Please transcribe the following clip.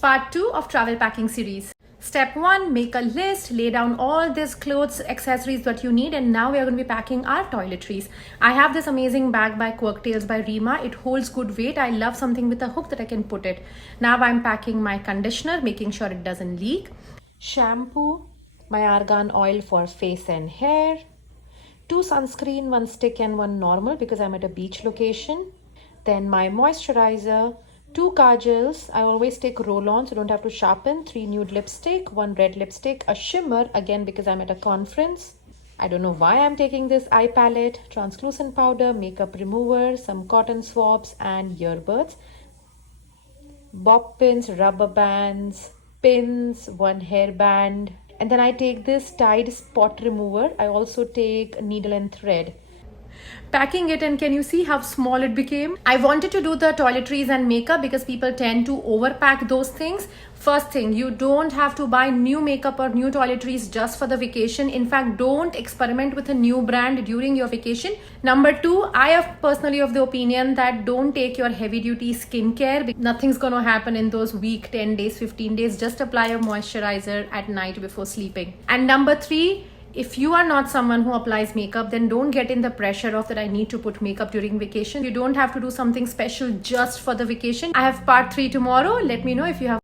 Part 2 of travel packing series. Step 1, make a list, lay down all these clothes, accessories that you need, and now we are going to be packing our toiletries. I have this amazing bag by Quirktails by Rima. It holds good weight. I love something with a hook that I can put it. Now I'm packing my conditioner, making sure it doesn't leak. Shampoo, my argan oil for face and hair. 2 sunscreen, 1 stick and 1 normal because I'm at a beach location. Then my moisturizer. 2 kajals. I always take roll-on so don't have to sharpen. 3 nude lipstick, 1 red lipstick, a shimmer again because I'm at a conference. I don't know why I'm taking this eye palette, translucent powder, makeup remover, some cotton swabs and earbuds. Bob pins, rubber bands, pins, 1 hairband. And then I take this Tide spot remover. I also take needle and thread. Packing it, and can you see how small it became? I wanted to do the toiletries and makeup because people tend to overpack those things. First thing, you don't have to buy new makeup or new toiletries just for the vacation. In fact, don't experiment with a new brand during your vacation. Number 2, I am personally of the opinion that don't take your heavy duty skincare. Nothing's gonna happen in those week, 10 days, 15 days. Just apply your moisturizer at night before sleeping. And number 3, if you are not someone who applies makeup, then don't get in the pressure of that I need to put makeup during vacation. You don't have to do something special just for the vacation. I have part 3 tomorrow. Let me know if you have